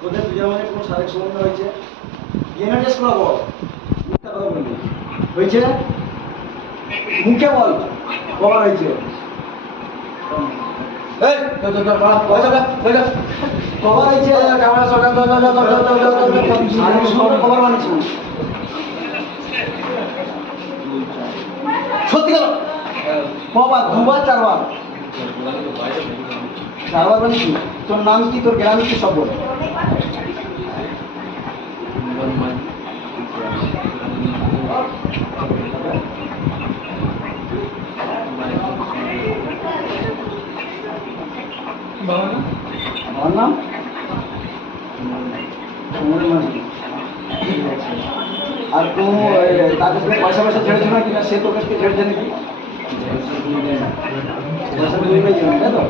তোদের দুজনের মধ্যে কোনো শারীরিক সম্বন্ধ হয়েছে? ডিএনএ টেস্ট করাবো। মিথ্যা কথা বলবি হয়েছে? মুখে বল কবার হয়েছে? কবার হয়েছে? শারীরিক সম্বন্ধ কবার মানিস? সত্যি কথা কবার? দুবার চারবার? চারবার মানে কি? তোর নাম কি, তোর গ্রাম কি, সব বল। আমার নাম আর তুই তার কাছ থেকে পয়সা পয়সা ছেড়েছো না কিনা, সে তোর কাছ থেকে ছেড়েছে নাকি? পয়সা তাই তো